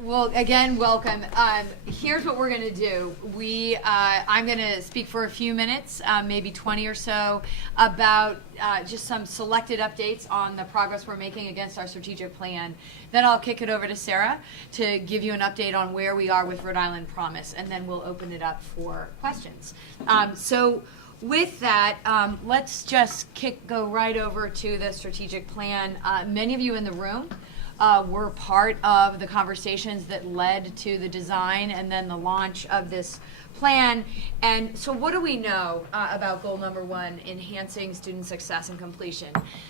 Well, again, welcome. Here's what we're going to do. I'm going to speak for a few minutes, maybe 20 or so, about just some selected updates on the progress we're making against our strategic plan. Then I'll kick it over to Sarah to give you an update on where we are with Rhode Island Promise, and then we'll open it up for questions. So with that, let's just go right over to the strategic plan. Many of you in the room were part of the conversations that led to the design and then the launch of this plan. And so what do we know about goal number one, enhancing student success and completion?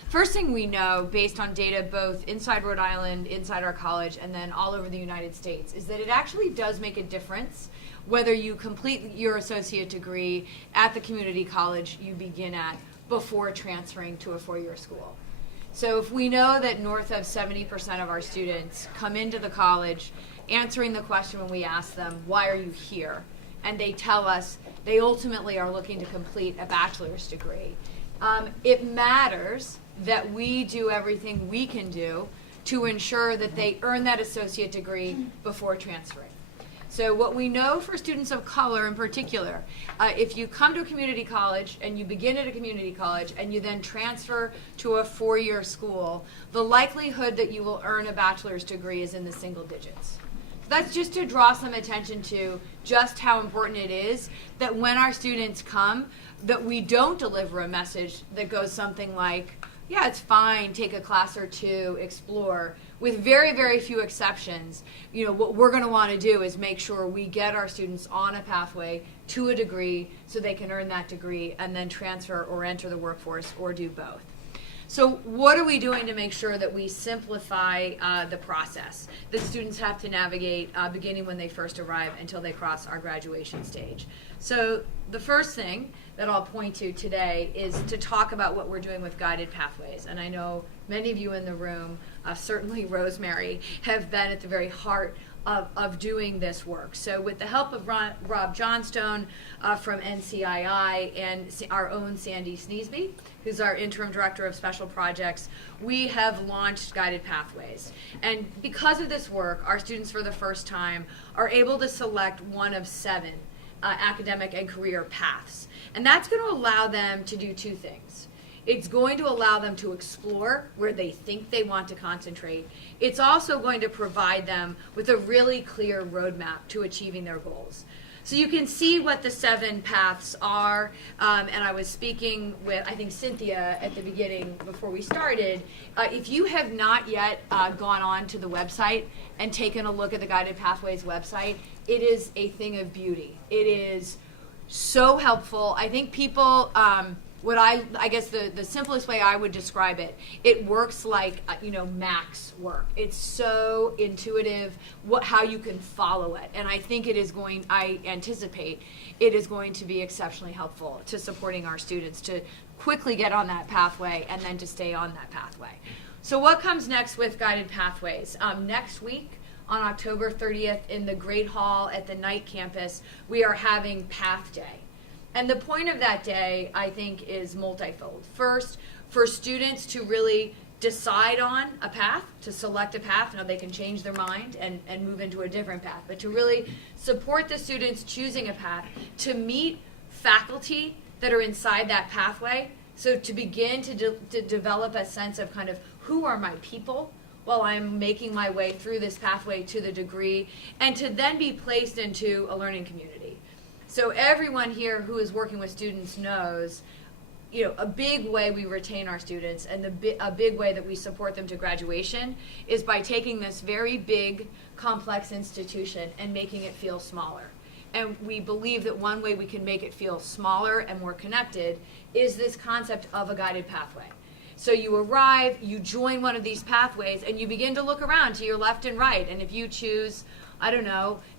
First thing we know, based on data both inside Rhode Island, inside our college, and then all over the United States, is that it actually does make a difference whether you complete your associate degree at the community college you begin at before transferring to a four-year school. So if we know that north of 70% of our students come into the college answering the question when we ask them, why are you here? And they tell us they ultimately are looking to complete a bachelor's degree. It matters that we do everything we can do to ensure that they earn that associate degree before transferring. So what we know for students of color in particular, if you come to a community college and you begin at a community college and you then transfer to a four-year school, the likelihood that you will earn a bachelor's degree is in the single digits. So that's just to draw some attention to just how important it is that when our students come, that we don't deliver a message that goes something like, yeah, it's fine, take a class or two, explore. With very, very few exceptions, what we're going to want to do is make sure we get our students on a pathway to a degree so they can earn that degree and then transfer or enter the workforce or do both. So what are we doing to make sure that we simplify the process that students have to navigate beginning when they first arrive until they cross our graduation stage? So the first thing that I'll point to today is to talk about what we're doing with guided pathways. And I know many of you in the room, certainly Rosemary, have been at the very heart of doing this work. So with the help of Rob Johnstone from NCII and our own Sandy Sneesby, who's our interim director of special projects, we have launched guided pathways. And because of this work, our students for the first time are able to select one of 7 academic and career paths. And that's going to allow them to do 2 things. It's going to allow them to explore where they think they want to concentrate. It's also going to provide them with a really clear roadmap to achieving their goals. So you can see what the 7 paths are, and I was speaking with, I think, Cynthia at the beginning before we started. If you have not yet gone on to the website and taken a look at the Guided Pathways website, it is a thing of beauty. It is so helpful. I think people, I guess the simplest way I would describe it, it works like, Max work. It's so intuitive how you can follow it. And I think I anticipate it is going to be exceptionally helpful to supporting our students to quickly get on that pathway and then to stay on that pathway. So what comes next with Guided Pathways? Next week, on October 30th in the Great Hall at the Knight campus, we are having Path Day. And the point of that day, I think, is multifold. First, for students to really decide on a path, to select a path. Now they can change their mind and move into a different path, but to really support the students choosing a path, to meet faculty that are inside that pathway, so to begin to develop a sense of kind of who are my people while I'm making my way through this pathway to the degree, and to then be placed into a learning community. So everyone here who is working with students knows, a big way we retain our students and a big way that we support them to graduation is by taking this very big, complex institution and making it feel smaller. And we believe that one way we can make it feel smaller and more connected is this concept of a guided pathway. So you arrive, you join one of these pathways, and you begin to look around to your left and right. And if you choose,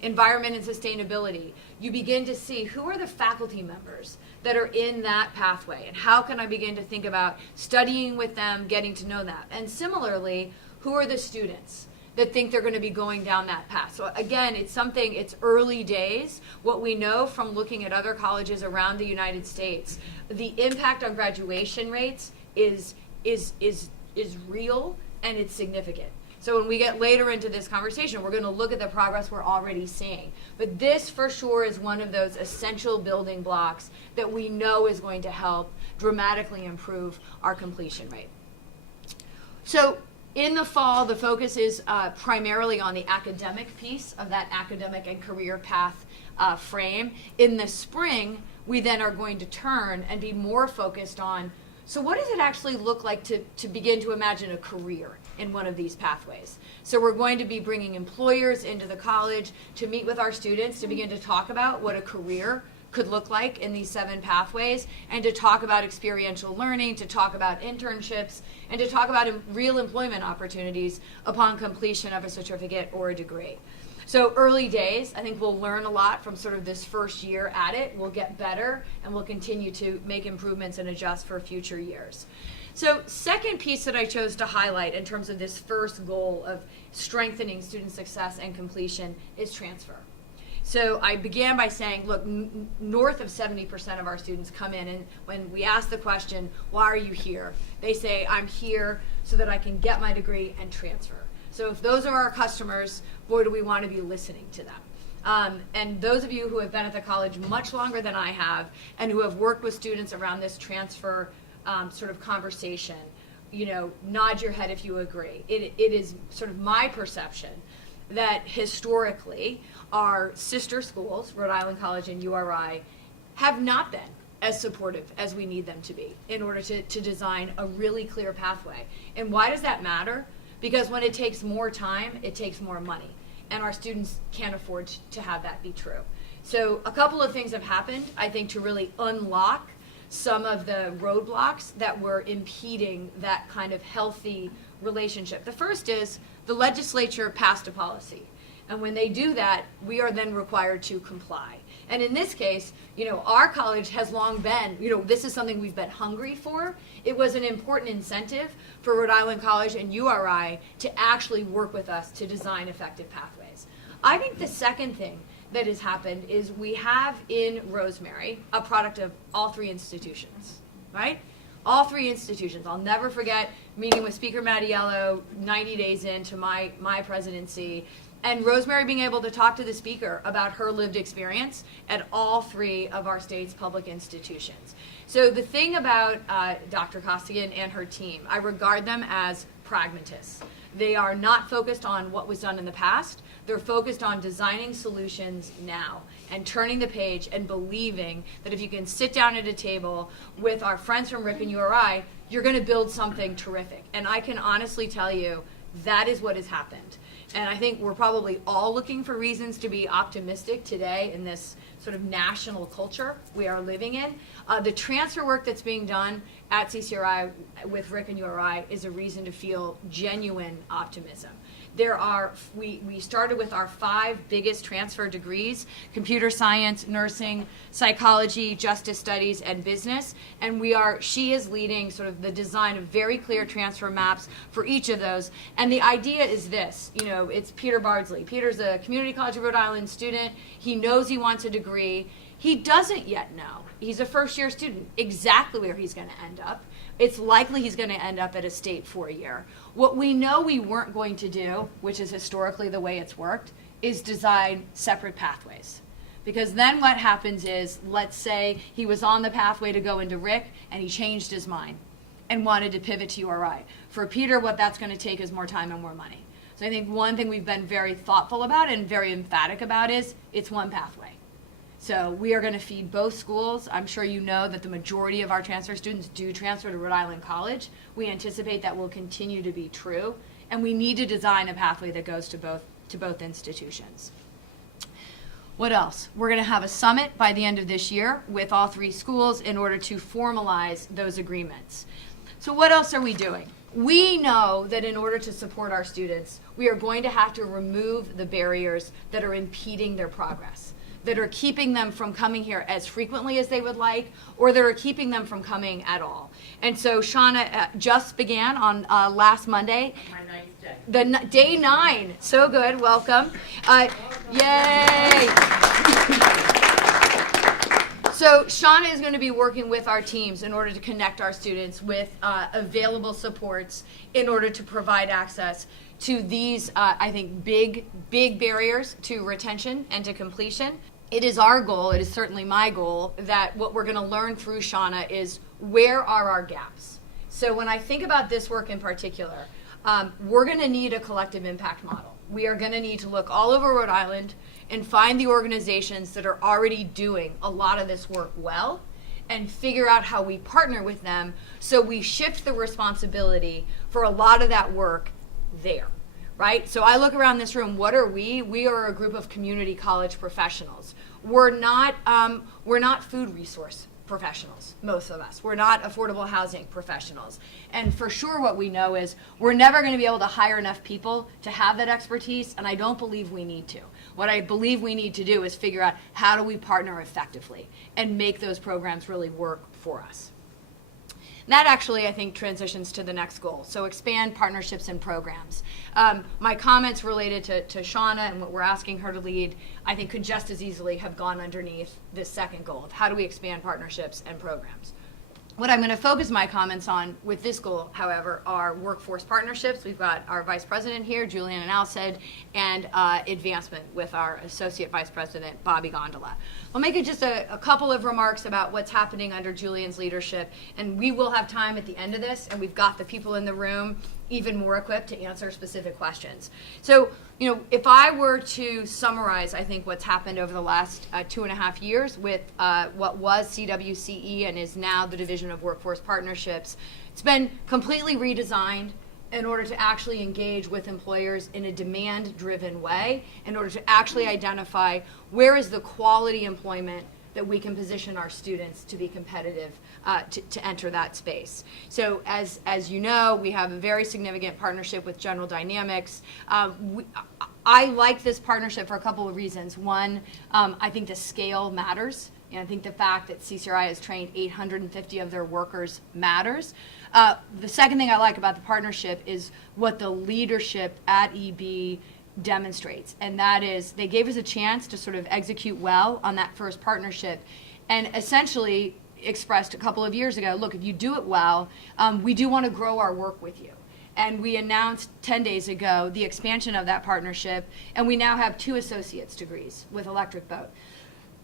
environment and sustainability, you begin to see who are the faculty members that are in that pathway, and how can I begin to think about studying with them, getting to know them. And similarly, who are the students that think they're going to be going down that path. So again, it's early days. What we know from looking at other colleges around the United States, the impact on graduation rates is real and it's significant. So when we get later into this conversation, we're going to look at the progress we're already seeing. But this, for sure, is one of those essential building blocks that we know is going to help dramatically improve our completion rate. So in the fall, the focus is primarily on the academic piece of that academic and career path frame. In the spring, we then are going to turn and be more focused on, so what does it actually look like to begin to imagine a career in one of these pathways? So we're going to be bringing employers into the college to meet with our students to begin to talk about what a career could look like in these 7 pathways, and to talk about experiential learning, to talk about internships, and to talk about real employment opportunities upon completion of a certificate or a degree. So early days, I think we'll learn a lot from sort of this first year at it. We'll get better, and we'll continue to make improvements and adjust for future years. So second piece that I chose to highlight in terms of this first goal of strengthening student success and completion is transfer. So I began by saying, look, north of 70% of our students come in, and when we ask the question, why are you here? They say, I'm here so that I can get my degree and transfer. So if those are our customers, boy, do we want to be listening to them. And those of you who have been at the college much longer than I have, and who have worked with students around this transfer sort of conversation, nod your head if you agree. It is sort of my perception that historically our sister schools, Rhode Island College and URI, have not been as supportive as we need them to be in order to design a really clear pathway. And why does that matter? Because when it takes more time, it takes more money. And our students can't afford to have that be true. So a couple of things have happened, I think, to really unlock some of the roadblocks that were impeding that kind of healthy relationship. The first is the legislature passed a policy. And when they do that, we are then required to comply. And in this case, our college has long been, this is something we've been hungry for. It was an important incentive for Rhode Island College and URI to actually work with us to design effective pathways. I think the second thing that has happened is we have in Rosemary a product of all 3 institutions, right? All 3 institutions. I'll never forget meeting with Speaker Mattiello 90 days into my presidency, and Rosemary being able to talk to the speaker about her lived experience at all 3 of our state's public institutions. So the thing about Dr. Costigan and her team, I regard them as pragmatists. They are not focused on what was done in the past. They're focused on designing solutions now and turning the page and believing that if you can sit down at a table with our friends from RIC and URI, you're going to build something terrific. And I can honestly tell you that is what has happened. And I think we're probably all looking for reasons to be optimistic today in this sort of national culture we are living in. The transfer work that's being done at CCRI with RIC and URI is a reason to feel genuine optimism. We started with our 5 biggest transfer degrees: computer science, nursing, psychology, justice studies, and business. And she is leading sort of the design of very clear transfer maps for each of those. And the idea is this, it's Peter Bardsley. Peter's a Community College of Rhode Island student. He knows he wants a degree. He doesn't yet know. He's a first-year student, exactly where he's going to end up. It's likely he's going to end up at a state 4-year. What we know we weren't going to do, which is historically the way it's worked, is design separate pathways. Because then what happens is, let's say he was on the pathway to go into RIC and he changed his mind and wanted to pivot to URI. For Peter, what that's going to take is more time and more money. So I think one thing we've been very thoughtful about and very emphatic about is it's one pathway. So we are going to feed both schools. I'm sure you know that the majority of our transfer students do transfer to Rhode Island College. We anticipate that will continue to be true, and we need to design a pathway that goes to both institutions. What else? We're going to have a summit by the end of this year with all 3 schools in order to formalize those agreements. So what else are we doing? We know that in order to support our students, we are going to have to remove the barriers that are impeding their progress, that are keeping them from coming here as frequently as they would like, or that are keeping them from coming at all. And so Shauna just began on last Monday. My 9th day. Day 9. So good. Welcome. Yay. So Shauna is going to be working with our teams in order to connect our students with available supports in order to provide access to these, I think, big barriers to retention and to completion. It is our goal, it is certainly my goal, that what we're going to learn through Shauna is where are our gaps. So when I think about this work in particular, we're going to need a collective impact model. We are going to need to look all over Rhode Island and find the organizations that are already doing a lot of this work well and figure out how we partner with them so we shift the responsibility for a lot of that work there. Right? So I look around this room, what are we? We are a group of community college professionals. We're not food resource professionals, most of us. We're not affordable housing professionals. And for sure what we know is we're never going to be able to hire enough people to have that expertise, and I don't believe we need to. What I believe we need to do is figure out how do we partner effectively and make those programs really work for us. That actually, I think, transitions to the next goal. So expand partnerships and programs. My comments related to Shauna and what we're asking her to lead, I think could just as easily have gone underneath this second goal of how do we expand partnerships and programs. What I'm going to focus my comments on with this goal, however, are workforce partnerships. We've got our Vice President here, Julian and Alced, and advancement with our Associate Vice President, Bobby Gondola. I'll make just a couple of remarks about what's happening under Julian's leadership, and we will have time at the end of this, and we've got the people in the room even more equipped to answer specific questions. So, if I were to summarize, I think, what's happened over the last 2.5 years with what was CWCE and is now the Division of Workforce Partnerships, it's been completely redesigned in order to actually engage with employers in a demand-driven way, in order to actually identify where is the quality employment that we can position our students to be competitive to enter that space. So as you know, we have a very significant partnership with General Dynamics. I like this partnership for a couple of reasons. One, I think the scale matters. And I think the fact that CCRI has trained 850 of their workers matters. The second thing I like about the partnership is what the leadership at EB demonstrates, and that is they gave us a chance to sort of execute well on that first partnership and essentially expressed a couple of years ago, look, if you do it well, we do want to grow our work with you. And we announced 10 days ago the expansion of that partnership, and we now have 2 associate's degrees with Electric Boat.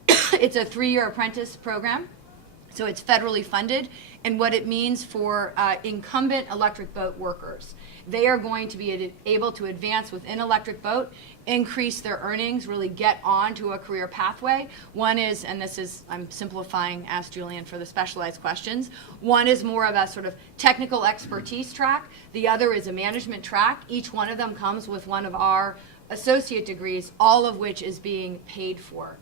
It's a 3-year apprentice program, so it's federally funded, and what it means for incumbent Electric Boat workers, they are going to be able to advance within Electric Boat, increase their earnings, really get on to a career pathway. One is, and this is, I'm simplifying, ask Julian for the specialized questions. One is more of a sort of technical expertise track. The other is a management track. Each one of them comes with one of our associate degrees, all of which is being paid for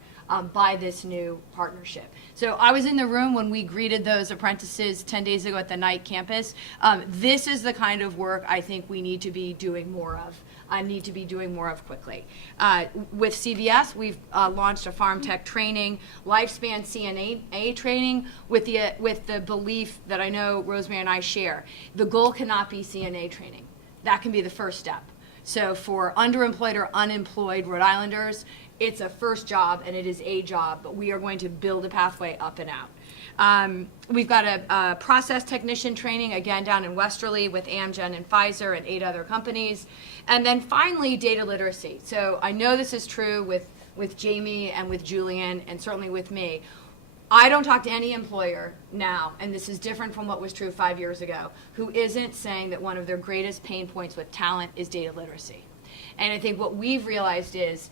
by this new partnership. So I was in the room when we greeted those apprentices 10 days ago at the Knight campus. This is the kind of work I think we need to be doing more of. Quickly. With CVS, we've launched a farm tech training, lifespan CNA training with the belief that I know Rosemary and I share. The goal cannot be CNA training. That can be the first step. So for underemployed or unemployed Rhode Islanders, it's a first job and it is a job, but we are going to build a pathway up and out. We've got a process technician training, again, down in Westerly with Amgen and Pfizer and 8 other companies. And then finally, data literacy. So I know this is true with Jamie and with Julian and certainly with me. I don't talk to any employer now, and this is different from what was true 5 years ago, who isn't saying that one of their greatest pain points with talent is data literacy. And I think what we've realized is,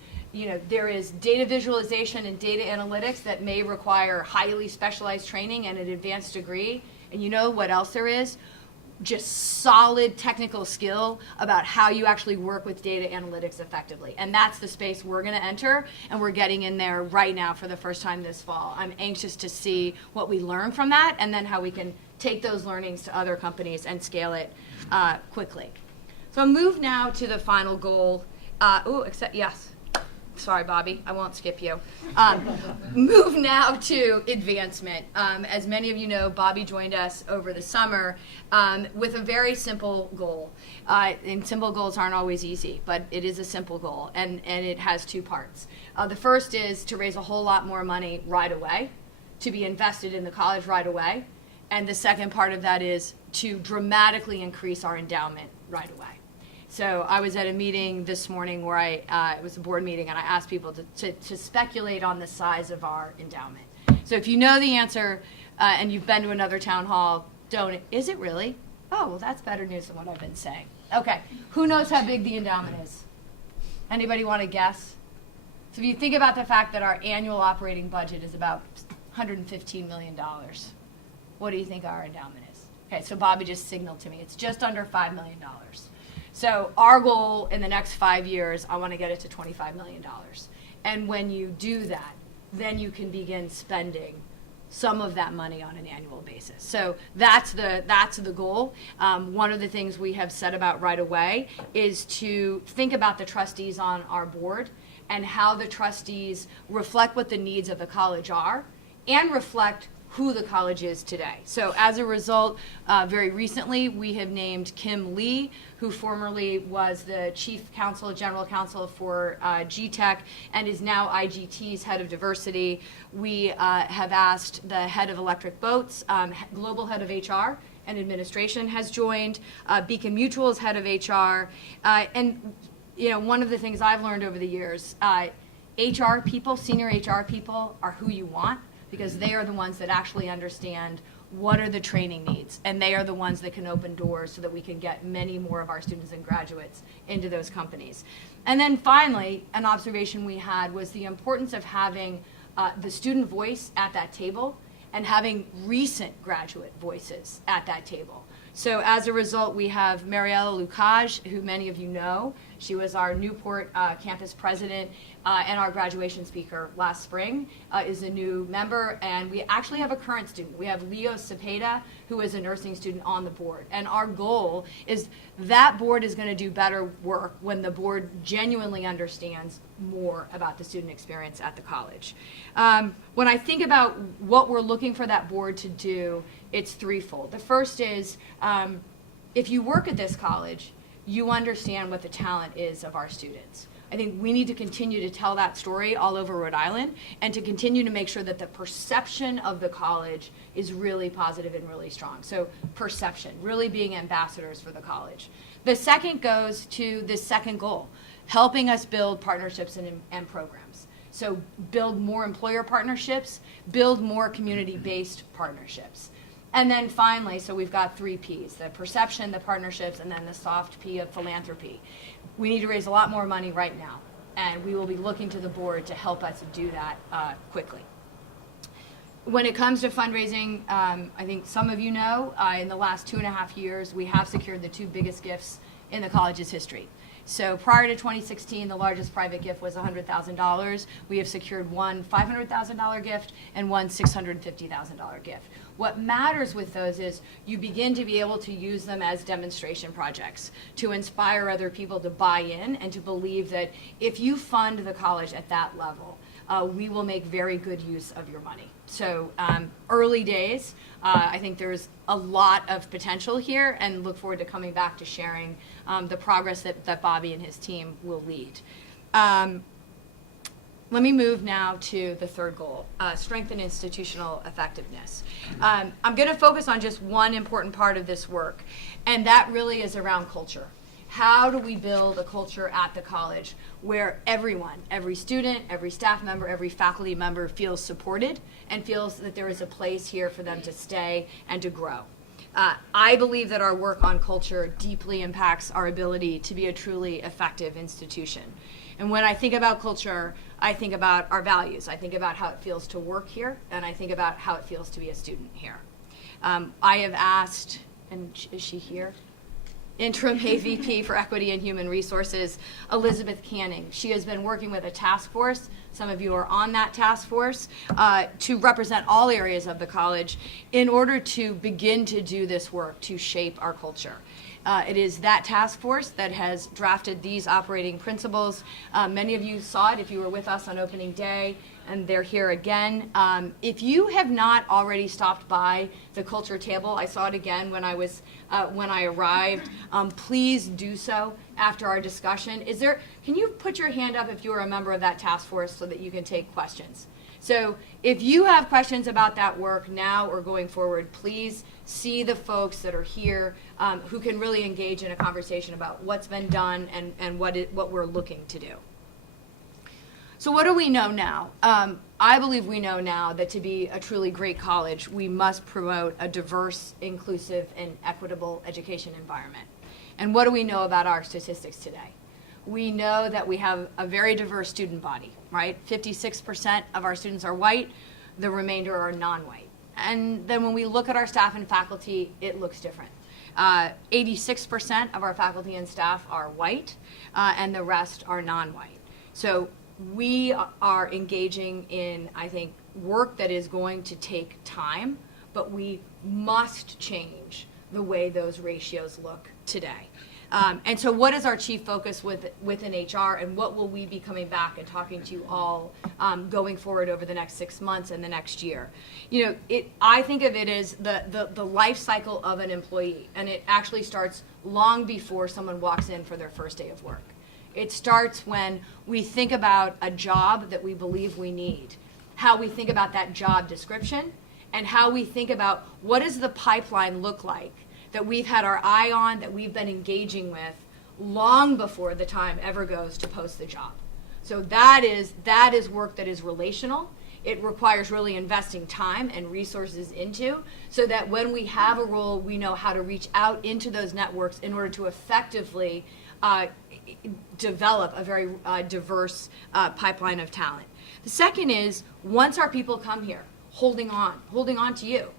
there is data visualization and data analytics that may require highly specialized training and an advanced degree. And you know what else there is? Just solid technical skill about how you actually work with data analytics effectively. And that's the space we're going to enter, and we're getting in there right now for the first time this fall. I'm anxious to see what we learn from that and then how we can take those learnings to other companies and scale it quickly. So I'll move now to the final goal. Yes. Sorry, Bobby, I won't skip you. Move now to advancement. As many of you know, Bobby joined us over the summer with a very simple goal. And simple goals aren't always easy, but it is a simple goal, and it has 2 parts. The first is to raise a whole lot more money right away, to be invested in the college right away. And the second part of that is to dramatically increase our endowment right away. So I was at a meeting this morning where it was a board meeting, and I asked people to speculate on the size of our endowment. So if you know the answer and you've been to another town hall, don't, is it really? Oh, well, that's better news than what I've been saying. Okay, who knows how big the endowment is? Anybody want to guess? So if you think about the fact that our annual operating budget is about $115 million, what do you think our endowment is? Okay, so Bobby just signaled to me. It's just under $5 million. So our goal in the next 5 years, I want to get it to $25 million. And when you do that, then you can begin spending some of that money on an annual basis. So that's the goal. One of the things we have said about right away is to think about the trustees on our board and how the trustees reflect what the needs of the college are and reflect who the college is today. So as a result, very recently, we have named Kim Lee, who formerly was the general counsel for GTech and is now IGT's head of diversity. We have asked the head of electric boats, global head of HR and administration has joined, Beacon Mutual's head of HR, and one of the things I've learned over the years, HR people, senior HR people are who you want, because they are the ones that actually understand what are the training needs, and they are the ones that can open doors so that we can get many more of our students and graduates into those companies. And then finally, an observation we had was the importance of having the student voice at that table and having recent graduate voices at that table. So as a result, we have Mariella Lucage, who many of you know. She was our Newport campus president and our graduation speaker last spring, is a new member. And we actually have a current student. We have Leo Cepeda, who is a nursing student on the board. And our goal is that board is going to do better work when the board genuinely understands more about the student experience at the college. When I think about what we're looking for that board to do, it's threefold. The first is, if you work at this college, you understand what the talent is of our students. I think we need to continue to tell that story all over Rhode Island and to continue to make sure that the perception of the college is really positive and really strong. So perception, really being ambassadors for the college. The second goes to the second goal, helping us build partnerships and programs. So build more employer partnerships, build more community-based partnerships. And then finally, so we've got 3 Ps, the perception, the partnerships, and then the soft P of philanthropy. We need to raise a lot more money right now, and we will be looking to the board to help us do that quickly. When it comes to fundraising, I think some of you know, in the last 2.5 years, we have secured the 2 biggest gifts in the college's history. So prior to 2016, the largest private gift was $100,000. We have secured one $500,000 gift and one $650,000 gift. What matters with those is you begin to be able to use them as demonstration projects to inspire other people to buy in and to believe that if you fund the college at that level, we will make very good use of your money. So early days, I think there's a lot of potential here, and look forward to coming back to sharing the progress that Bobby and his team will lead. Let me move now to the third goal, strengthen institutional effectiveness. I'm going to focus on just one important part of this work, and that really is around culture. How do we build a culture at the college where everyone, every student, every staff member, every faculty member feels supported and feels that there is a place here for them to stay and to grow? I believe that our work on culture deeply impacts our ability to be a truly effective institution. And when I think about culture, I think about our values. I think about how it feels to work here, and I think about how it feels to be a student here. I have asked, and is she here? Interim AVP for Equity and Human Resources, Elizabeth Canning. She has been working with a task force, some of you are on that task force, to represent all areas of the college in order to begin to do this work to shape our culture. It is that task force that has drafted these operating principles. Many of you saw it if you were with us on opening day, and they're here again. If you have not already stopped by the culture table, I saw it again when I arrived. Please do so after our discussion. Can you put your hand up if you are a member of that task force so that you can take questions? So if you have questions about that work now or going forward, please see the folks that are here who can really engage in a conversation about what's been done and what we're looking to do. So what do we know now? I believe we know now that to be a truly great college, we must promote a diverse, inclusive, and equitable education environment. And what do we know about our statistics today? We know that we have a very diverse student body, right? 56% of our students are white, the remainder are non-white. And then when we look at our staff and faculty, it looks different. 86% of our faculty and staff are white, and the rest are non-white. So we are engaging in, I think, work that is going to take time, but we must change the way those ratios look today. And so what is our chief focus within HR, and what will we be coming back and talking to you all going forward over the next 6 months and the next year? You know, I think of it as the life cycle of an employee, and it actually starts long before someone walks in for their first day of work. It starts when we think about a job that we believe we need, how we think about that job description, and how we think about what does the pipeline look like that we've had our eye on, that we've been engaging with long before the time ever goes to post the job. So that is work that is relational. It requires really investing time and resources into, so that when we have a role, we know how to reach out into those networks in order to effectively develop a very diverse pipeline of talent. The second is, once our people come here, holding on to you.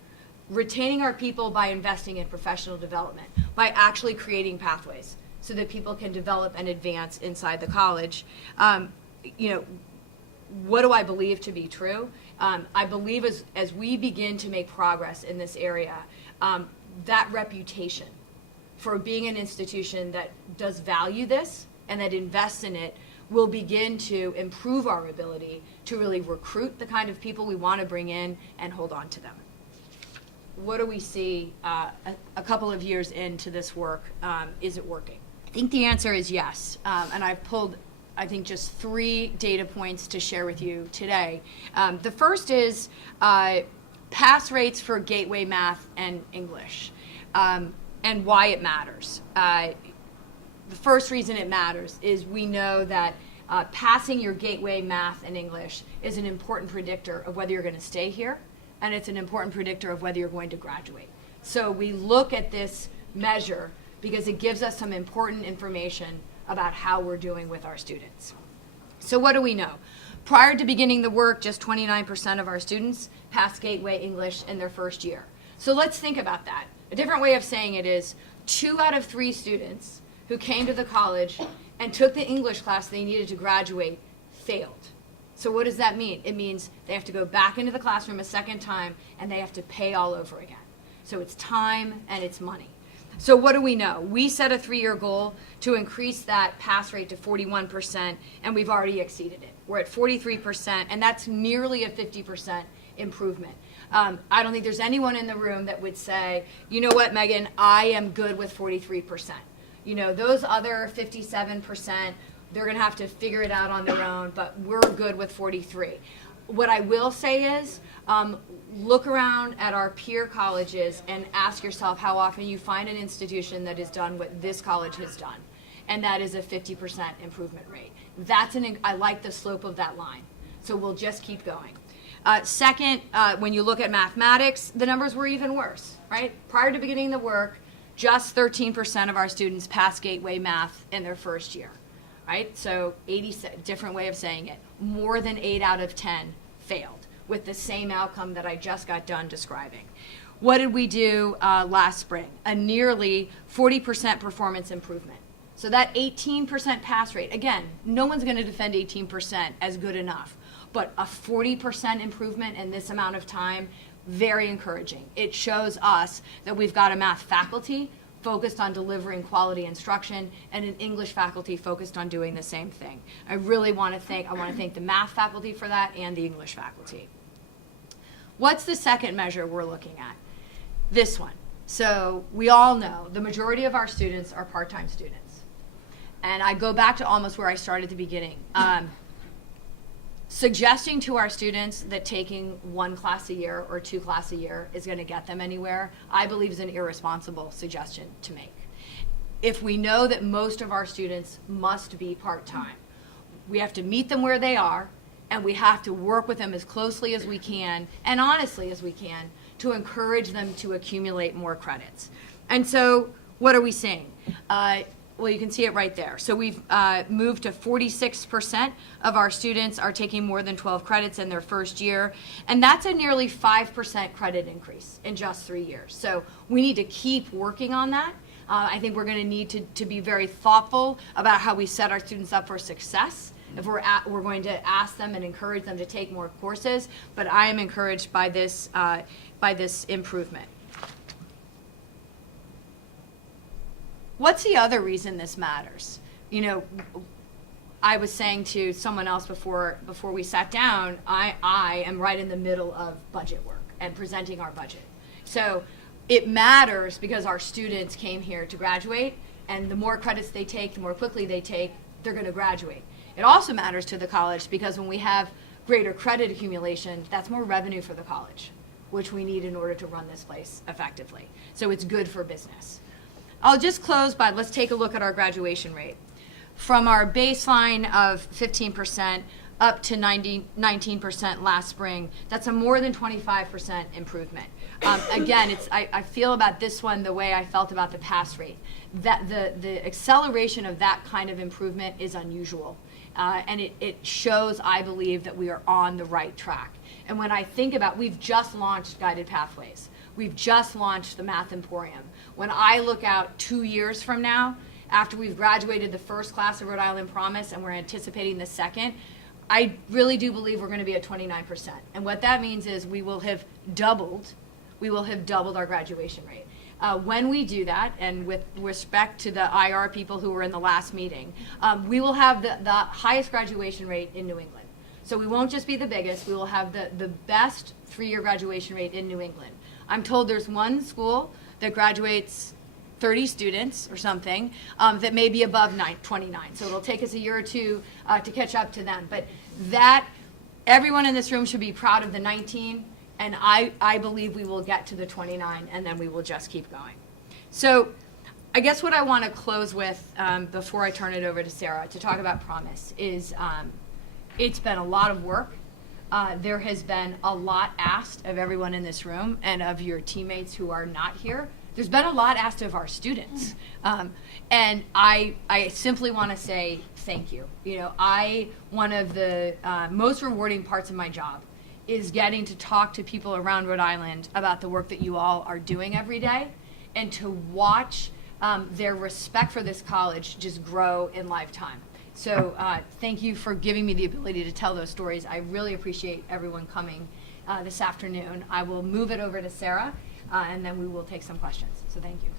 Retaining our people by investing in professional development, by actually creating pathways so that people can develop and advance inside the college. You know, what do I believe to be true? I believe as we begin to make progress in this area, that reputation for being an institution that does value this and that invests in it will begin to improve our ability to really recruit the kind of people we want to bring in and hold on to them. What do we see a couple of years into this work? Is it working? I think the answer is yes. And I've pulled, I think, just 3 data points to share with you today. The first is pass rates for Gateway Math and English, and why it matters. The first reason it matters is we know that passing your Gateway Math and English is an important predictor of whether you're going to stay here, and it's an important predictor of whether you're going to graduate. So we look at this measure because it gives us some important information about how we're doing with our students. So what do we know? Prior to beginning the work, just 29% of our students passed Gateway English in their first year. So let's think about that. A different way of saying it is 2 out of 3 students who came to the college and took the English class they needed to graduate failed. So what does that mean? It means they have to go back into the classroom a second time and they have to pay all over again. So it's time and it's money. So what do we know? We set a 3-year goal to increase that pass rate to 41%, and we've already exceeded it. We're at 43%, and that's nearly a 50% improvement. I don't think there's anyone in the room that would say, you know what, Megan, I am good with 43%. You know, those other 57%, they're going to have to figure it out on their own, but we're good with 43. What I will say is, look around at our peer colleges and ask yourself how often you find an institution that has done what this college has done, and that is a 50% improvement rate. I like the slope of that line, so we'll just keep going. Second, when you look at mathematics, the numbers were even worse, right? Prior to beginning the work, just 13% of our students passed Gateway Math in their first year, right? So different way of saying it, more than 8 out of 10 failed with the same outcome that I just got done describing. What did we do last spring? A nearly 40% performance improvement. So that 18% pass rate, again, no one's going to defend 18% as good enough, but a 40% improvement in this amount of time, very encouraging. It shows us that we've got a math faculty focused on delivering quality instruction and an English faculty focused on doing the same thing. I want to thank the math faculty for that and the English faculty. What's the second measure we're looking at? This one. So we all know the majority of our students are part-time students. And I go back to almost where I started at the beginning. Suggesting to our students that taking 1 class a year or 2 classes a year is going to get them anywhere, I believe is an irresponsible suggestion to make. If we know that most of our students must be part-time, we have to meet them where they are, and we have to work with them as closely as we can and honestly as we can to encourage them to accumulate more credits. And so what are we seeing? Well, you can see it right there. So we've moved to 46% of our students are taking more than 12 credits in their first year, and that's a nearly 5% credit increase in just 3 years. So we need to keep working on that. I think we're going to need to be very thoughtful about how we set our students up for success. If we're going to ask them and encourage them to take more courses, but I am encouraged by this improvement. What's the other reason this matters? You know, I was saying to someone else before we sat down, I am right in the middle of budget work and presenting our budget. So it matters because our students came here to graduate, and the more credits they take, the more quickly they take, they're going to graduate. It also matters to the college because when we have greater credit accumulation, that's more revenue for the college, which we need in order to run this place effectively. So it's good for business. I'll just close by, let's take a look at our graduation rate. From our baseline of 15% up to 19% last spring, that's a more than 25% improvement. Again, I feel about this one the way I felt about the pass rate. That the acceleration of that kind of improvement is unusual. And it shows, I believe, that we are on the right track. And when I think about, we've just launched Guided Pathways. We've just launched the Math Emporium. When I look out 2 years from now, after we've graduated the first class of Rhode Island Promise and we're anticipating the second, I really do believe we're going to be at 29%. And what that means is we will have doubled our graduation rate. When we do that, and with respect to the IR people who were in the last meeting, we will have the highest graduation rate in New England. So we won't just be the biggest, we will have the best 3-year graduation rate in New England. I'm told there's one school that graduates 30 students or something that may be above 29. So it'll take us a year or two to catch up to them. But that, everyone in this room should be proud of the 19, and I believe we will get to the 29, and then we will just keep going. So I guess what I want to close with before I turn it over to Sarah to talk about Promise is it's been a lot of work. There has been a lot asked of everyone in this room and of your teammates who are not here. There's been a lot asked of our students. And I simply want to say thank you. You know, one of the most rewarding parts of my job is getting to talk to people around Rhode Island about the work that you all are doing every day and to watch their respect for this college just grow in lifetime. So thank you for giving me the ability to tell those stories. I really appreciate everyone coming this afternoon. I will move it over to Sarah, and then we will take some questions. So thank you.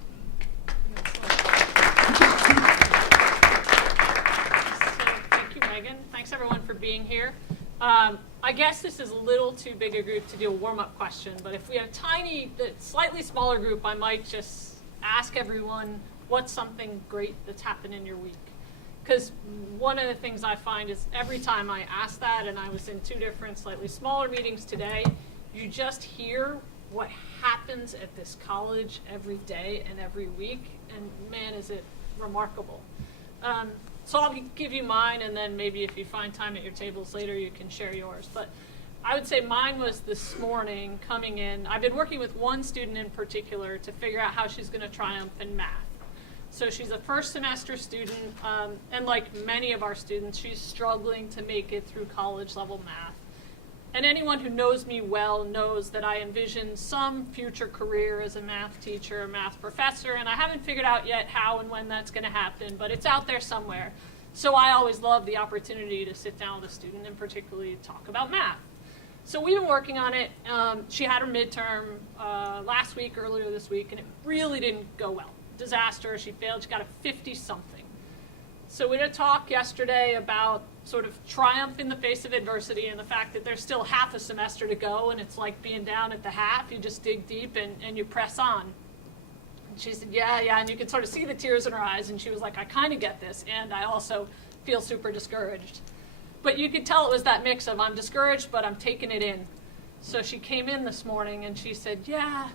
Thank you, Megan. Thanks, everyone, for being here. I guess this is a little too big a group to do a warm-up question, but if we have a slightly smaller group, I might just ask everyone what's something great that's happened in your week. Because one of the things I find is every time I ask that, and I was in 2 different slightly smaller meetings today, you just hear what happens at this college every day and every week, and man, is it remarkable. So I'll give you mine, and then maybe if you find time at your tables later, you can share yours. But I would say mine was this morning coming in. I've been working with one student in particular to figure out how she's going to triumph in math. So she's a first semester student, and like many of our students, she's struggling to make it through college level math. And anyone who knows me well knows that I envision some future career as a math teacher, a math professor, and I haven't figured out yet how and when that's going to happen, but it's out there somewhere. So I always love the opportunity to sit down with a student and particularly talk about math. So we've been working on it. She had her midterm last week, earlier this week, and it really didn't go well. Disaster. She failed. She got a 50-something. So we had a talk yesterday about sort of triumph in the face of adversity and the fact that there's still half a semester to go, and it's like being down at the half. You just dig deep and you press on. And she said, yeah, and you could sort of see the tears in her eyes, and she was like, I kind of get this, and I also feel super discouraged. But you could tell it was that mix of I'm discouraged, but I'm taking it in. So she came in this morning and she said, yeah,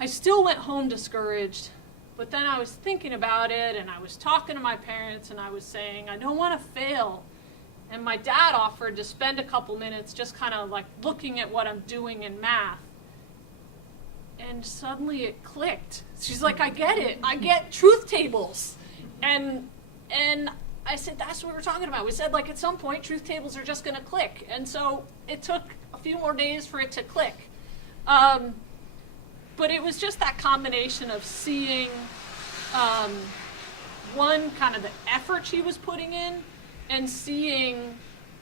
I still went home discouraged, but then I was thinking about it and I was talking to my parents and I was saying, I don't want to fail. And my dad offered to spend a couple minutes just kind of like looking at what I'm doing in math. And suddenly it clicked. She's like, I get it. I get truth tables. And I said, that's what we're talking about. We said, like, at some point, truth tables are just going to click. And so it took a few more days for it to click. But it was just that combination of seeing, one, kind of the effort she was putting in, and seeing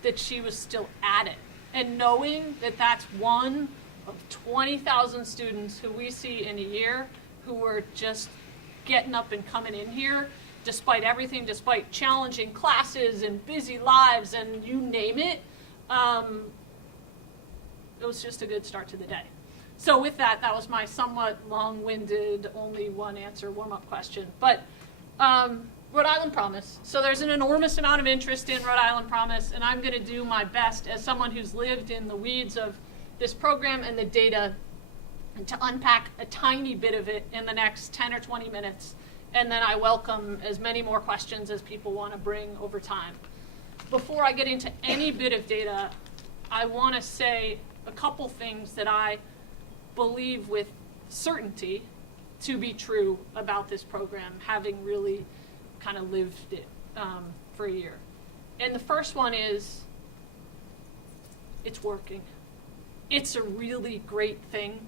that she was still at it. And knowing that that's one of 20,000 students who we see in a year who are just getting up and coming in here despite everything, despite challenging classes and busy lives and you name it. It was just a good start to the day. So with that, that was my somewhat long-winded, only one answer warm-up question. But Rhode Island Promise. So there's an enormous amount of interest in Rhode Island Promise, and I'm going to do my best as someone who's lived in the weeds of this program and the data to unpack a tiny bit of it in the next 10 or 20 minutes. And then I welcome as many more questions as people want to bring over time. Before I get into any bit of data, I want to say a couple things that I believe with certainty to be true about this program, having really kind of lived it for a year. And the first one is, it's working. It's a really great thing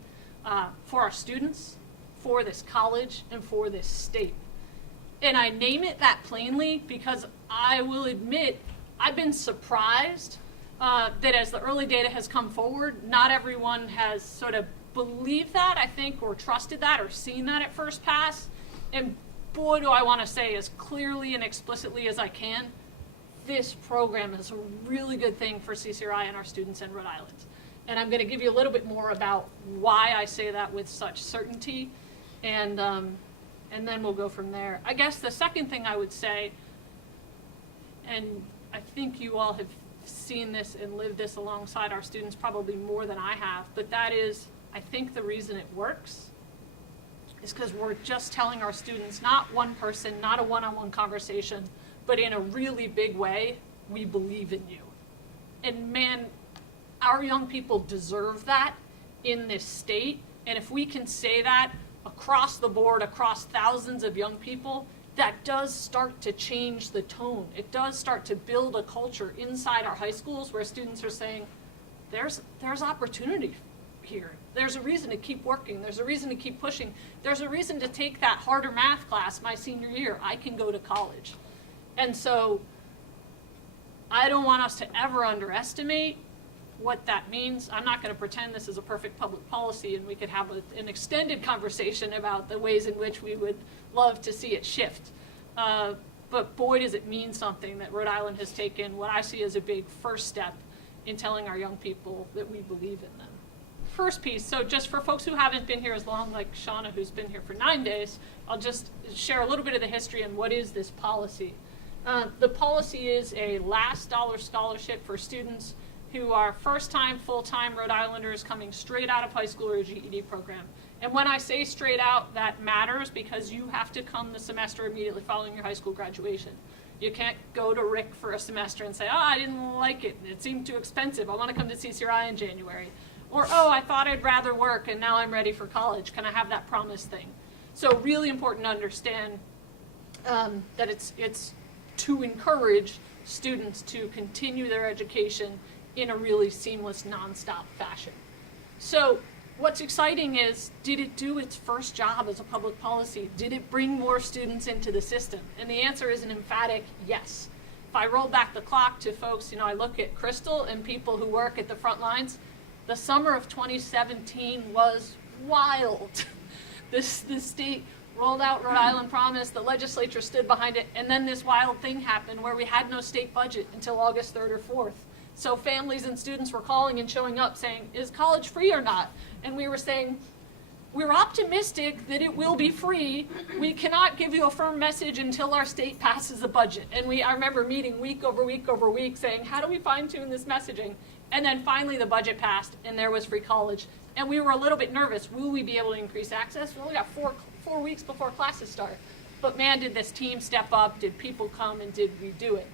for our students, for this college, and for this state. And I name it that plainly because I will admit I've been surprised that as the early data has come forward, not everyone has sort of believed that, I think, or trusted that, or seen that at first pass. And boy, do I want to say as clearly and explicitly as I can, this program is a really good thing for CCRI and our students in Rhode Island. And I'm going to give you a little bit more about why I say that with such certainty, and then we'll go from there. I guess the second thing I would say, and I think you all have seen this and lived this alongside our students probably more than I have, but that is, I think the reason it works is because we're just telling our students, not one person, not a one-on-one conversation, but in a really big way, we believe in you. And man, our young people deserve that in this state. And if we can say that across the board, across thousands of young people, that does start to change the tone. It does start to build a culture inside our high schools where students are saying, there's opportunity here. There's a reason to keep working. There's a reason to keep pushing. There's a reason to take that harder math class my senior year. I can go to college. And so I don't want us to ever underestimate what that means. I'm not going to pretend this is a perfect public policy and we could have an extended conversation about the ways in which we would love to see it shift. But boy, does it mean something that Rhode Island has taken what I see as a big first step in telling our young people that we believe in them. First piece, so just for folks who haven't been here as long, like Shauna, who's been here for 9 days, I'll just share a little bit of the history and what is this policy. The policy is a last dollar scholarship for students who are first-time, full-time Rhode Islanders coming straight out of high school or a GED program. And when I say straight out, that matters because you have to come the semester immediately following your high school graduation. You can't go to Rick for a semester and say, oh, I didn't like it, it seemed too expensive, I want to come to CCRI in January. Or, oh, I thought I'd rather work and now I'm ready for college, can I have that promise thing? So really important to understand that it's to encourage students to continue their education in a really seamless, nonstop fashion. So what's exciting is, did it do its first job as a public policy? Did it bring more students into the system? And the answer is an emphatic yes. If I roll back the clock to folks, I look at Crystal and people who work at the front lines, the summer of 2017 was wild. The state rolled out Rhode Island Promise, the legislature stood behind it, and then this wild thing happened where we had no state budget until August 3rd or 4th. So families and students were calling and showing up saying, is college free or not? And we were saying, we're optimistic that it will be free. We cannot give you a firm message until our state passes the budget. And I remember meeting week over week over week saying, how do we fine tune this messaging? And then finally the budget passed and there was free college. And we were a little bit nervous. Will we be able to increase access? We only got four weeks before classes start. But man, did this team step up, did people come, and did we do it?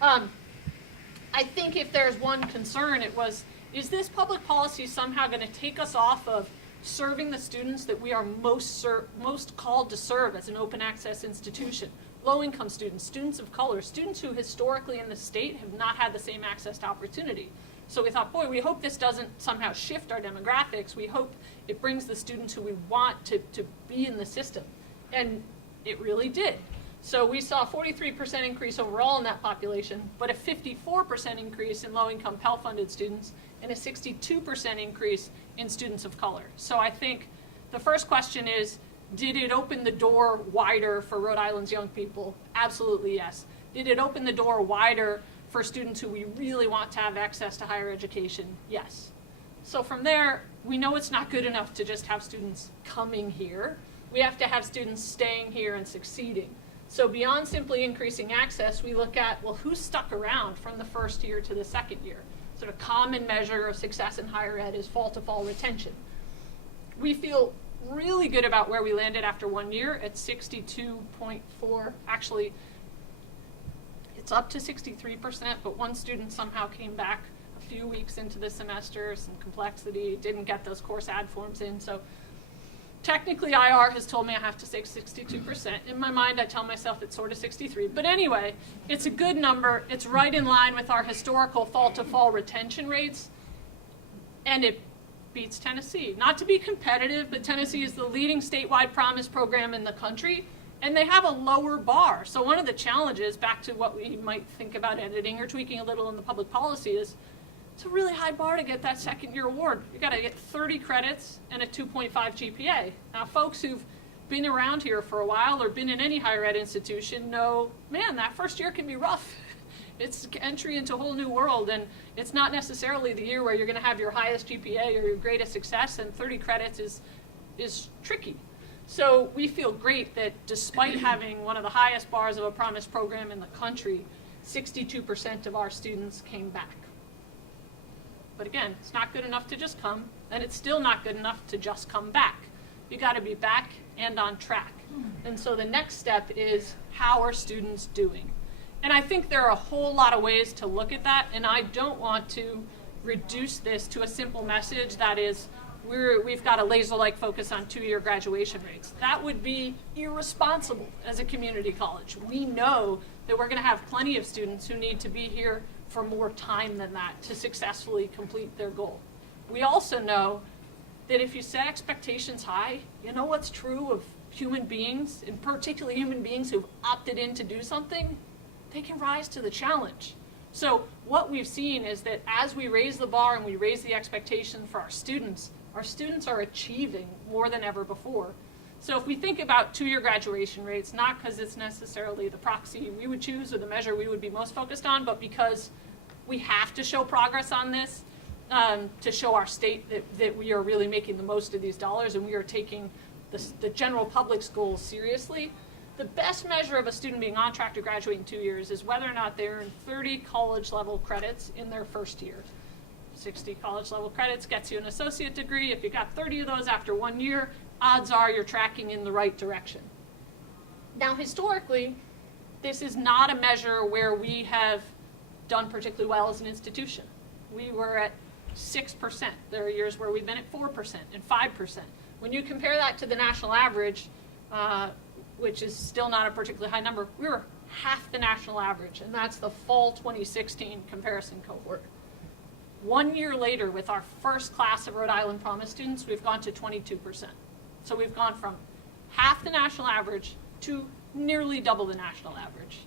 I think if there's one concern, it was, is this public policy somehow going to take us off of serving the students that we are most called to serve as an open access institution? Low-income students, students of color, students who historically in the state have not had the same access to opportunity. So we thought, boy, we hope this doesn't somehow shift our demographics. We hope it brings the students who we want to be in the system. And it really did. So we saw a 43% increase overall in that population, but a 54% increase in low-income Pell-funded students and a 62% increase in students of color. So I think the first question is, did it open the door wider for Rhode Island's young people? Absolutely yes. Did it open the door wider for students who we really want to have access to higher education? Yes. So from there, we know it's not good enough to just have students coming here. We have to have students staying here and succeeding. So beyond simply increasing access, we look at, well, who stuck around from the first year to the second year? Sort of common measure of success in higher ed is fall-to-fall retention. We feel really good about where we landed after 1 year at 62.4. Actually, it's up to 63%, but one student somehow came back a few weeks into the semester, some complexity, didn't get those course ad forms in. So technically, IR has told me I have to say 62%. In my mind, I tell myself it's sort of 63. But anyway, it's a good number. It's right in line with our historical fall-to-fall retention rates. And it beats Tennessee. Not to be competitive, but Tennessee is the leading statewide promise program in the country. And they have a lower bar. So one of the challenges, back to what we might think about editing or tweaking a little in the public policy, is it's a really high bar to get that second year award. You got to get 30 credits and a 2.5 GPA. Now, folks who've been around here for a while or been in any higher ed institution know, man, that first year can be rough. It's entry into a whole new world, and it's not necessarily the year where you're going to have your highest GPA or your greatest success, and 30 credits is tricky. So we feel great that despite having one of the highest bars of a promise program in the country, 62% of our students came back. But again, it's not good enough to just come, and it's still not good enough to just come back. You got to be back and on track. And so the next step is, how are students doing? And I think there are a whole lot of ways to look at that, and I don't want to reduce this to a simple message that is, we've got a laser-like focus on two-year graduation rates. That would be irresponsible as a community college. We know that we're going to have plenty of students who need to be here for more time than that to successfully complete their goal. We also know that if you set expectations high, you know what's true of human beings, and particularly human beings who've opted in to do something, they can rise to the challenge. So what we've seen is that as we raise the bar and we raise the expectation for our students are achieving more than ever before. So if we think about two-year graduation rates, not because it's necessarily the proxy we would choose or the measure we would be most focused on, but because we have to show progress on this to show our state that we are really making the most of these dollars and we are taking the general public schools seriously. The best measure of a student being on track to graduate in 2 years is whether or not they earn 30 college-level credits in their first year. 60 college-level credits gets you an associate degree. If you got 30 of those after 1 year, odds are you're tracking in the right direction. Now, historically, this is not a measure where we have done particularly well as an institution. We were at 6%. There are years where we've been at 4% and 5%. When you compare that to the national average, which is still not a particularly high number, we were half the national average, and that's the fall 2016 comparison cohort. 1 year later, with our first class of Rhode Island Promise students, we've gone to 22%. So we've gone from half the national average to nearly double the national average.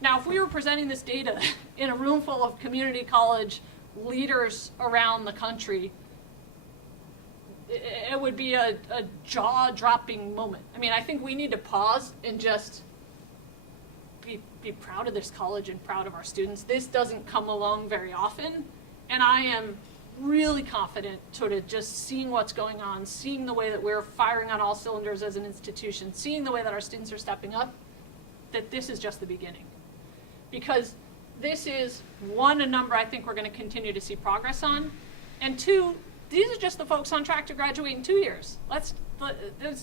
Now, if we were presenting this data in a room full of community college leaders around the country, it would be a jaw-dropping moment. I mean, I think we need to pause and just be proud of this college and proud of our students. This doesn't come along very often, and I am really confident, sort of just seeing what's going on, seeing the way that we're firing on all cylinders as an institution, seeing the way that our students are stepping up, that this is just the beginning. Because this is, one, a number I think we're going to continue to see progress on, and two, these are just the folks on track to graduate in 2 years. This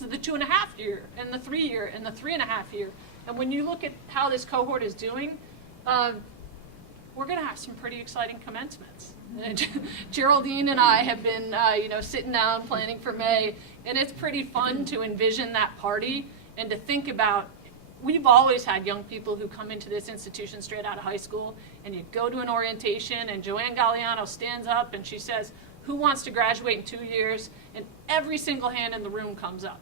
is the 2.5 year, and the 3 year, and the 3.5 year. And when you look at how this cohort is doing, we're going to have some pretty exciting commencements. Geraldine and I have been, sitting down planning for May, and it's pretty fun to envision that party and to think about. We've always had young people who come into this institution straight out of high school, and you go to an orientation, and Joanne Galliano stands up and she says, "Who wants to graduate in 2 years?" And every single hand in the room comes up.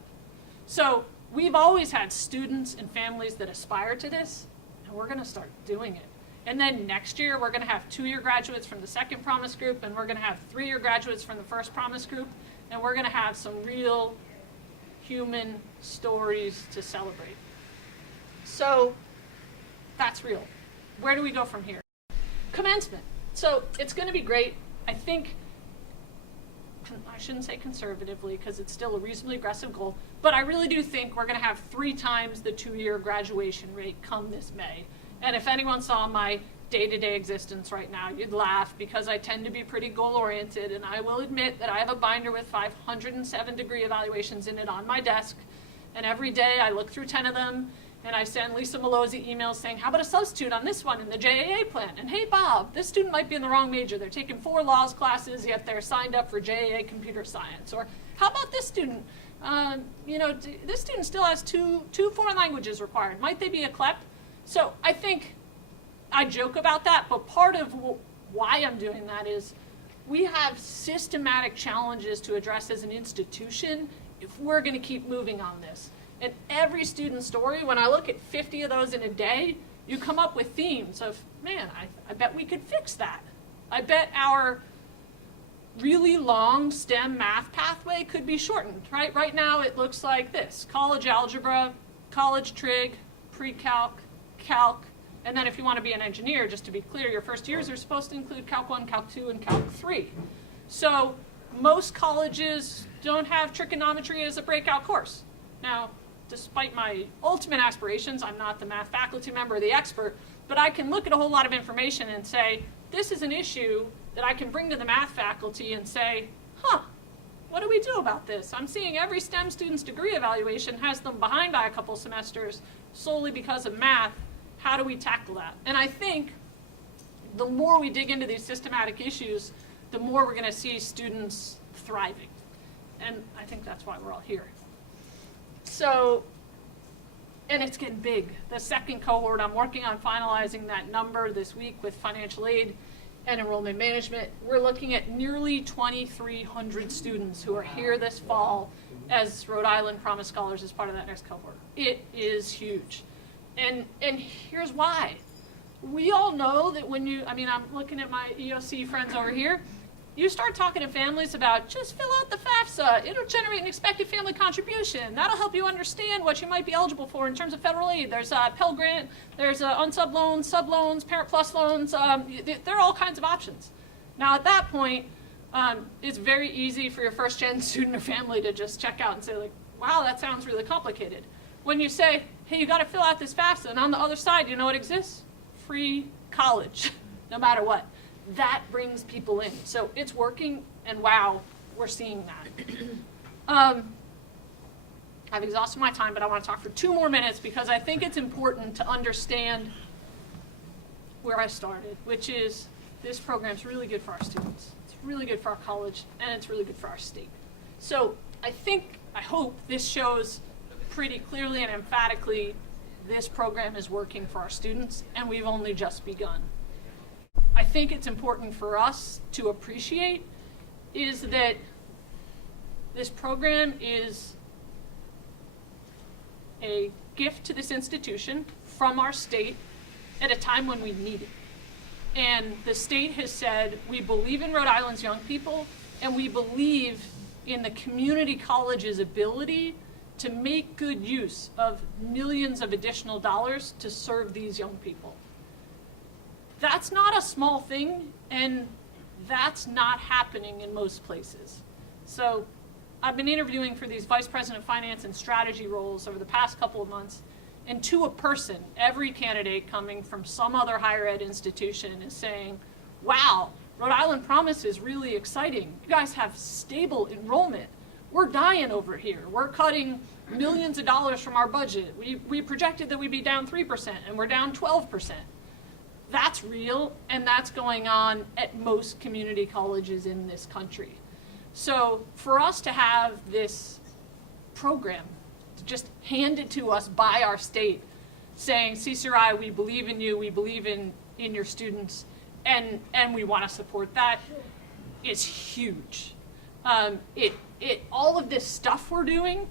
So we've always had students and families that aspire to this, and we're going to start doing it. And then next year, we're going to have 2-year graduates from the second promise group, and we're going to have 3-year graduates from the first promise group, and we're going to have some real human stories to celebrate. So that's real. Where do we go from here? Commencement. So it's going to be great. I think, I shouldn't say conservatively because it's still a reasonably aggressive goal, but I really do think we're going to have 3 times the 2-year graduation rate come this May. And if anyone saw my day-to-day existence right now, you'd laugh because I tend to be pretty goal-oriented, and I will admit that I have a binder with 507 degree evaluations in it on my desk, and every day I look through 10 of them, and I send Lisa Malozzi emails saying, how about a substitute on this one in the JAA plan? And hey, Bob, this student might be in the wrong major. They're taking 4 laws classes, yet they're signed up for JAA computer science. Or how about this student? This student still has two foreign languages required. Might they be a CLEP? So I think I joke about that, but part of why I'm doing that is we have systematic challenges to address as an institution if we're going to keep moving on this. And every student story, when I look at 50 of those in a day, you come up with themes of, man, I bet we could fix that. I bet our really long STEM math pathway could be shortened, right? Right now it looks like this: college algebra, college trig, pre-calc, calc, and then if you want to be an engineer, just to be clear, your first years are supposed to include Calc 1, Calc 2, and Calc 3. So most colleges don't have trigonometry as a breakout course. Now, despite my ultimate aspirations, I'm not the math faculty member or the expert, but I can look at a whole lot of information and say, this is an issue that I can bring to the math faculty and say, what do we do about this? I'm seeing every STEM student's degree evaluation has them behind by a couple semesters solely because of math. How do we tackle that? And I think the more we dig into these systematic issues, the more we're going to see students thriving. And I think that's why we're all here. So, and it's getting big. The second cohort, I'm working on finalizing that number this week with financial aid and enrollment management. We're looking at nearly 2,300 students who are here this fall as Rhode Island Promise Scholars as part of that next cohort. It is huge. And here's why. We all know that when I'm looking at my EOC friends over here, you start talking to families about just fill out the FAFSA. It'll generate an expected family contribution. That'll help you understand what you might be eligible for in terms of federal aid. There's a Pell Grant, there's unsub loans, sub loans, Parent Plus loans. There are all kinds of options. Now at that point, it's very easy for your first-gen student or family to just check out and say, like, wow, that sounds really complicated. When you say, hey, you got to fill out this FAFSA, and on the other side, you know what exists? Free college, no matter what. That brings people in. So it's working, and wow, we're seeing that. I've exhausted my time, but I want to talk for 2 more minutes because I think it's important to understand where I started, which is this program's really good for our students. It's really good for our college, and it's really good for our state. So I hope this shows pretty clearly and emphatically this program is working for our students, and we've only just begun. I think it's important for us to appreciate is that this program is a gift to this institution from our state at a time when we need it. And the state has said, we believe in Rhode Island's young people, and we believe in the community college's ability to make good use of millions of additional dollars to serve these young people. That's not a small thing, and That's not happening in most places. So I've been interviewing for these vice president of finance and strategy roles over the past couple of months, and to a person, every candidate coming from some other higher ed institution is saying, wow, Rhode Island Promise is really exciting. You guys have stable enrollment. We're dying over here. We're cutting millions of dollars from our budget. We projected that we'd be down 3%, and we're down 12%. That's real, and that's going on at most community colleges in this country. So for us to have this program just handed to us by our state, saying, CCRI, we believe in you, we believe in your students, and we want to support that, is huge. All of this stuff we're doing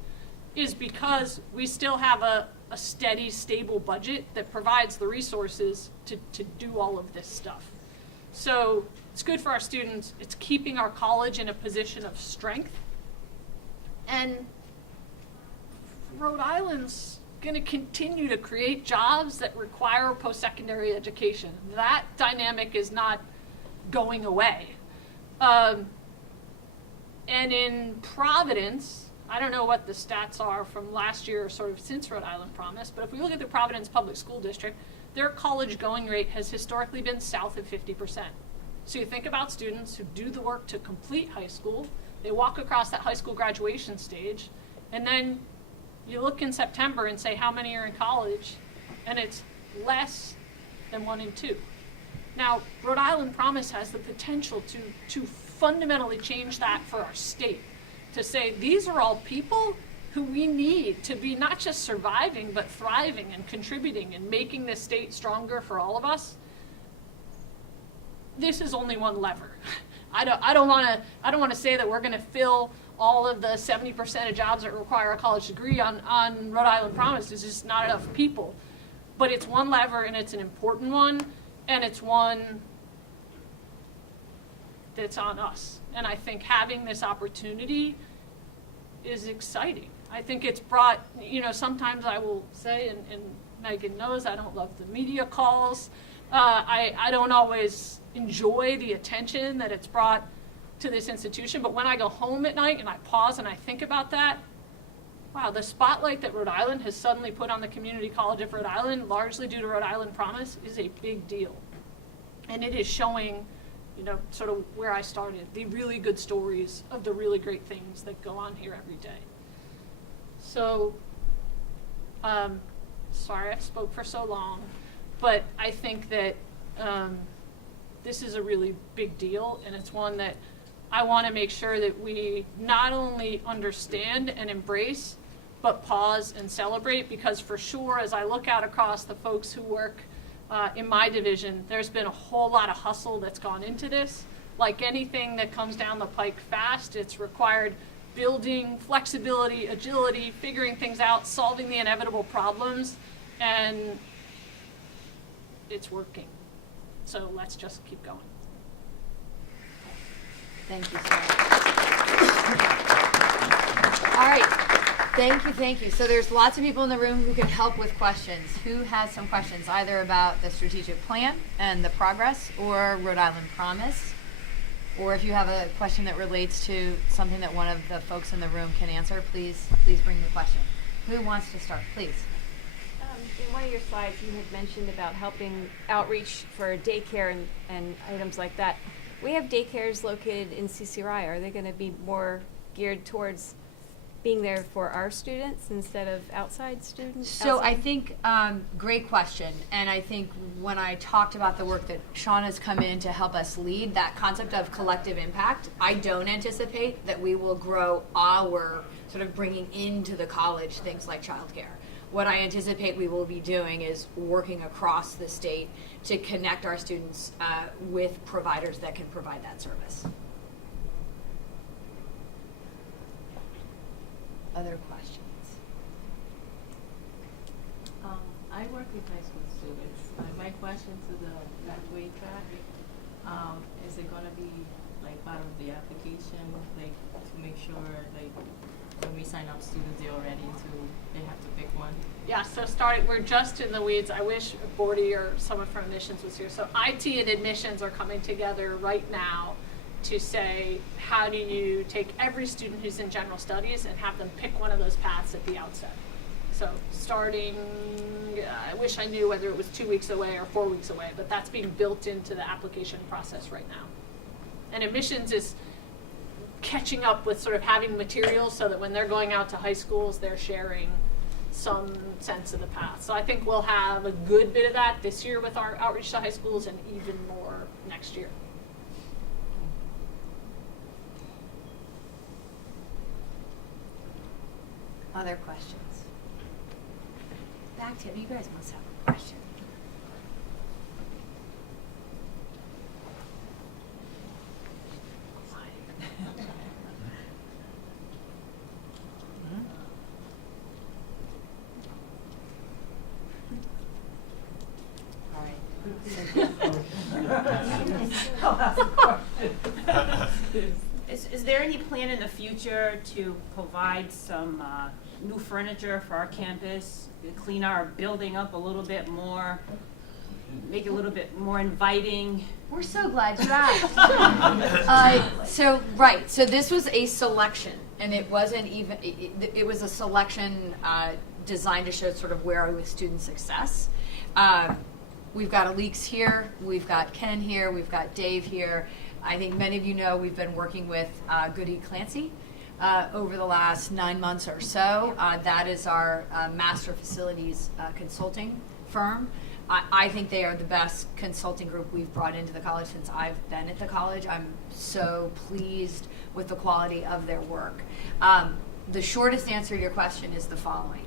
is because we still have a steady, stable budget that provides the resources to do all of this stuff. So it's good for our students. It's keeping our college in a position of strength. And Rhode Island's going to continue to create jobs that require post-secondary education. That dynamic is not going away. And in Providence, I don't know what the stats are from last year or sort of since Rhode Island Promise, but if we look at the Providence Public School District, their college going rate has historically been south of 50%. So you think about students who do the work to complete high school, they walk across that high school graduation stage, and then you look in September and say how many are in college, and it's less than 1 in 2. Now, Rhode Island Promise has the potential to fundamentally change that for our state, to say these are all people who we need to be not just surviving, but thriving and contributing and making this state stronger for all of us. This is only one lever. I don't want to say that we're going to fill all of the 70% of jobs that require a college degree on Rhode Island Promise. There's just not enough people. But it's one lever, and it's an important one, and it's one that's on us. And I think having this opportunity is exciting. I think it's brought, sometimes I will say, and Megan knows, I don't love the media calls. I don't always enjoy the attention that it's brought to this institution, but when I go home at night and I pause and I think about that, wow, the spotlight that Rhode Island has suddenly put on the Community College of Rhode Island, largely due to Rhode Island Promise, is a big deal. And it is showing, sort of where I started, the really good stories of the really great things that go on here every day. So, sorry I spoke for so long, but I think that this is a really big deal, and it's one that I want to make sure that we not only understand and embrace, but pause and celebrate, because for sure, as I look out across the folks who work in my division, there's been a whole lot of hustle that's gone into this. Like anything that comes down the pike fast, it's required building, flexibility, agility, figuring things out, solving the inevitable problems, and it's working. So let's just keep going. Thank you so much. All right. Thank you. So there's lots of people in the room who can help with questions. Who has some questions, either about the strategic plan and the progress, or Rhode Island Promise? Or if you have a question that relates to something that one of the folks in the room can answer, please bring the question. Who wants to start? Please. In one of your slides, you had mentioned about helping outreach for daycare and items like that. We have daycares located in CCRI. Are they going to be more geared towards being there for our students instead of outside students? So I think, great question. And I think when I talked about the work that Sean has come in to help us lead, that concept of collective impact, I don't anticipate that we will grow our sort of bringing into the college things like childcare. What I anticipate we will be doing is working across the state to connect our students with providers that can provide that service. Other questions? I work with high school students. My question to the pathway track, is it going to be like part of the application, like to make sure like when we sign up students, they're already they have to pick one? Yeah, so we're just in the weeds. I wish Bordy or someone from admissions was here. So IT and admissions are coming together right now to say, how do you take every student who's in general studies and have them pick one of those paths at the outset? So starting, I wish I knew whether it was 2 weeks away or 4 weeks away, but that's being built into the application process right now. And admissions is catching up with sort of having materials so that when they're going out to high schools, they're sharing some sense of the path. So I think we'll have a good bit of that this year with our outreach to high schools and even more next year. Other questions? Back to you guys must have a question. Is there any plan in the future to provide some new furniture for our campus, clean our building up a little bit more, make it a little bit more inviting? We're so glad you asked. So this was a selection, and it wasn't even, it was a selection designed to show sort of where are we with student success. We've got Alix here, we've got Ken here, we've got Dave here. I think many of you know we've been working with Goody Clancy over the last 9 months or so. That is our master facilities consulting firm. I think they are the best consulting group we've brought into the college since I've been at the college. I'm so pleased with the quality of their work. The shortest answer to your question is the following.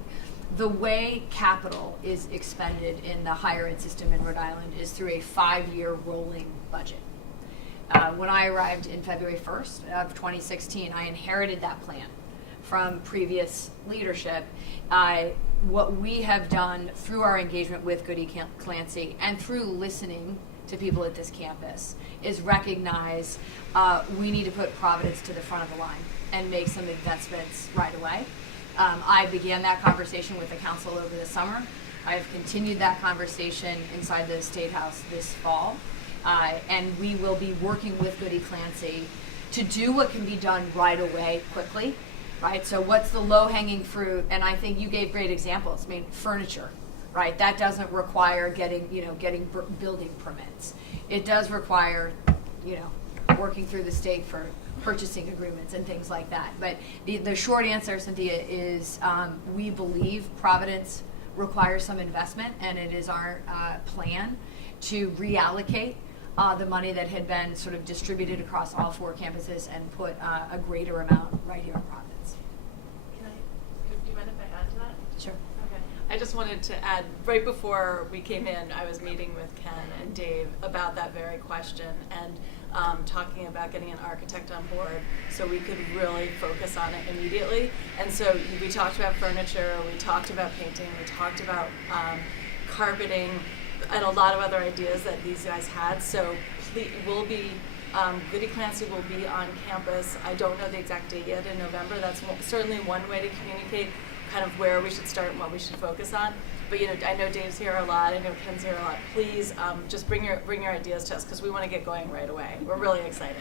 The way capital is expended in the higher ed system in Rhode Island is through a 5-year rolling budget. When I arrived in February 1st of 2016, I inherited that plan from previous leadership. What we have done through our engagement with Goody Clancy and through listening to people at this campus is recognize we need to put Providence to the front of the line and make some investments right away. I began that conversation with the council over the summer. I have continued that conversation inside the State House this fall. And we will be working with Goody Clancy to do what can be done right away, quickly, right? So what's the low-hanging fruit? And I think you gave great examples. I mean, furniture, right? That doesn't require getting building permits. It does require, working through the state for purchasing agreements and things like that. But the short answer, Cynthia, is we believe Providence requires some investment, and it is our plan to reallocate the money that had been sort of distributed across all 4 campuses and put a greater amount right here in Providence. Do you mind if I add to that? Sure. Okay. I just wanted to add, right before we came in, I was meeting with Ken and Dave about that very question and talking about getting an architect on board so we could really focus on it immediately. And so we talked about furniture, we talked about painting, we talked about carpeting, and a lot of other ideas that these guys had. So Goody Clancy will be on campus. I don't know the exact date yet in November. That's certainly one way to communicate kind of where we should start and what we should focus on. But I know Dave's here a lot. I know Ken's here a lot. Please just bring your ideas to us because we want to get going right away. We're really excited.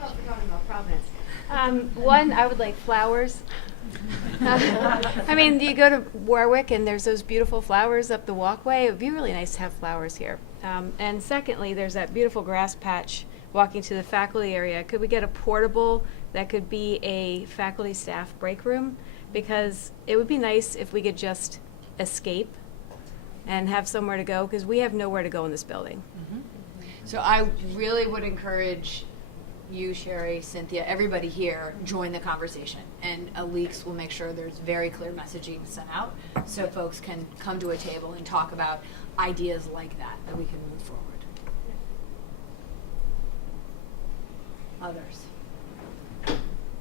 Well, we're talking about Providence. One, I would like flowers. I mean, you go to Warwick and there's those beautiful flowers up the walkway. It would be really nice to have flowers here. And secondly, there's that beautiful grass patch walking to the faculty area. Could we get a portable that could be a faculty staff break room? Because it would be nice if we could just escape and have somewhere to go, because we have nowhere to go in this building. Mm-hmm. So I really would encourage you, Sherry, Cynthia, everybody here, join the conversation. And Alix will make sure there's very clear messaging sent out so folks can come to a table and talk about ideas like that we can move forward. Others?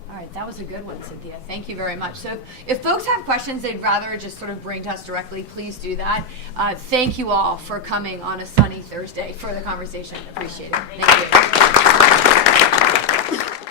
All right, that was a good one, Cynthia. Thank you very much. So if folks have questions they'd rather just sort of bring to us directly, please do that. Thank you all for coming on a sunny Thursday for the conversation. Appreciate it. Thank you.